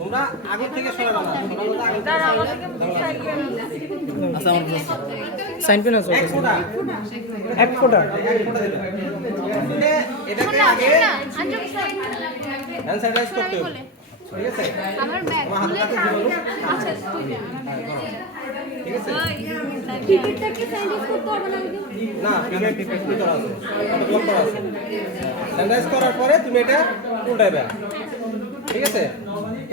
তোমরা আগে থেকে সরাবে না, আচ্ছা আমার সাইন পেন আছে এক ফোঁটা এটাকে আগে হ্যান্ড স্যানিটাইজ করতে হবে, ঠিক আছে? আমার ব্যাগ খুলে আচ্ছা ঠিক আছে টিকিটটাকে স্যানিটাইজ করতে হবে না? না, পিপেট করা আছে, এটা ব্লক করা আছে। স্যানিটাইজ করার পরে তুমি এটা উল্টাইবা, ঠিক আছে?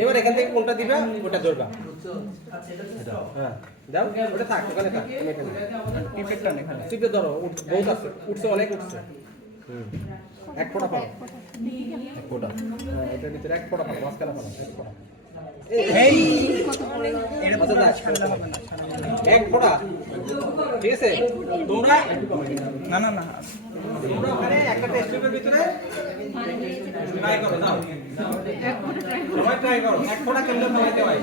এবার এখান থেকে কোনটা দিবা ওটা ধরবা, হ্যাঁ দাও, ওটা থাক, ওখানে থাক, তুমি এখানে পিপেটটা এখানে চিপে ধরো, বহুত আছে, উঠছে, অনেক উঠছে। এক ফোঁটা পাও, এক ফোঁটা, হ্যাঁ এটার ভিতরে এক ফোঁটা পাও, মাঝখানে পাও এক ফোঁটা। এই আচ্ছা দাও, এক ফোঁটা, ঠিক আছে? তোমরা না না না তোমরা ওখানে একটা টেস্ট টিউবের ভিতরে ট্রাই করো, দাও সবাই ট্রাই করো, এক ফোঁটা কেমনে খাওয়াইতে হয়।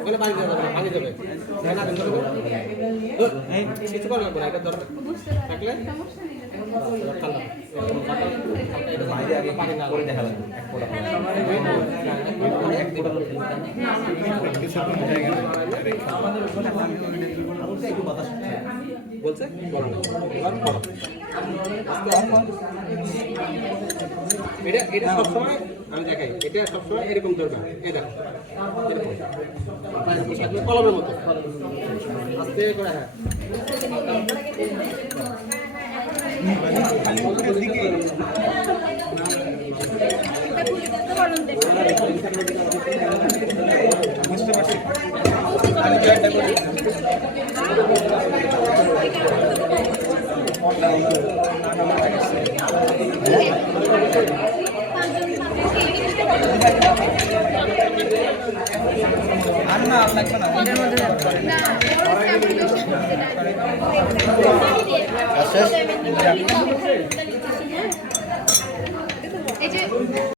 ওখানে পানি দেবে, পানি দেবে না, কিছু করা লাগবে না, এটা ধরো থাকলে ঠান্ডা এটা বাইরে আগে পানি না করে দেখা লাগবে। এক ফোঁটা বলছে এটা এটা সবসময় আমি দেখাই, এটা সবসময় এরকম দরকার, এই দেখো এরকম কলমের মতো আস্তে করে, হ্যাঁ বুঝতে পারছি আমি জয়েন্টটা করি আর না আপনাকে না এটার মধ্যে এই যে